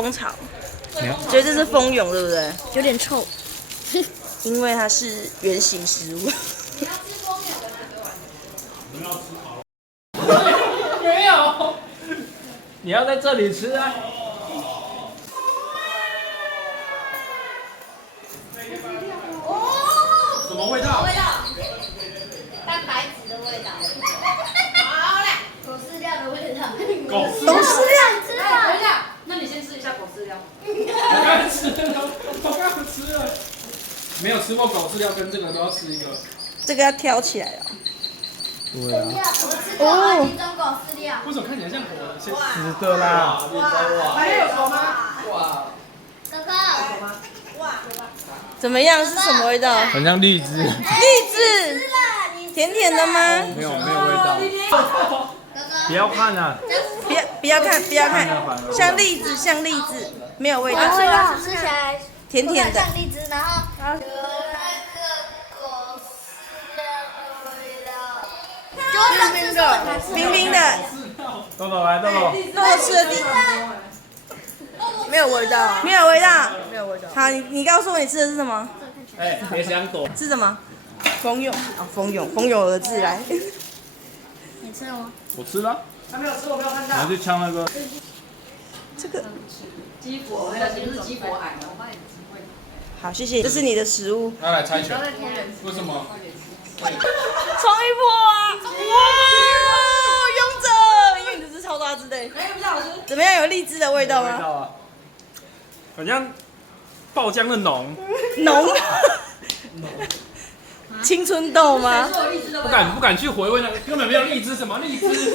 蜂巢，觉得这是蜂蛹对不对？有点臭。因为它是原型食物。没有，你要在这里吃啊。什么味道？蛋白质的味道。好嘞，狗饲料的味道。狗饲狗饲料，吃了。等一下，那你先吃一下狗饲料。我刚才吃了，我刚才吃了。没有吃过狗饲料，跟这个都要吃一个。这个要挑起来了。对啊。我吃过2斤中狗饲料。为什么看起来像狗？死的啦！还有狗吗？哇，哥哥。怎么样？是什么味道？很像荔枝，荔枝，甜甜的吗？没有味道。不要看啊！不要看，不要看，像荔枝，像荔枝，没有味道，吃起来甜甜的。像荔枝，然后冰冰的，豆豆来，豆豆。豆豆吃的地没有味道，没有味道，没有味道。好，你告诉我你吃的是什么？哎，别想躲。是什么？蜂蛹啊，蜂蛹，蜂蛹而至来。你吃了吗？我吃了。还没有吃，我没有看到。然后就呛那个。这个鸡脖，那个其实是鸡脖癌，我帮你机会。好，谢谢，这是你的食物。那来猜拳。为什么？冲一波啊！哇，勇者，因为你这只超大只的。哎，比较好吃。怎么样？有荔枝的味道吗？味道啊，好像爆浆的浓。浓。青春痘吗？是有荔枝的味道。不敢去回味那个，根本没有荔枝，什么荔枝？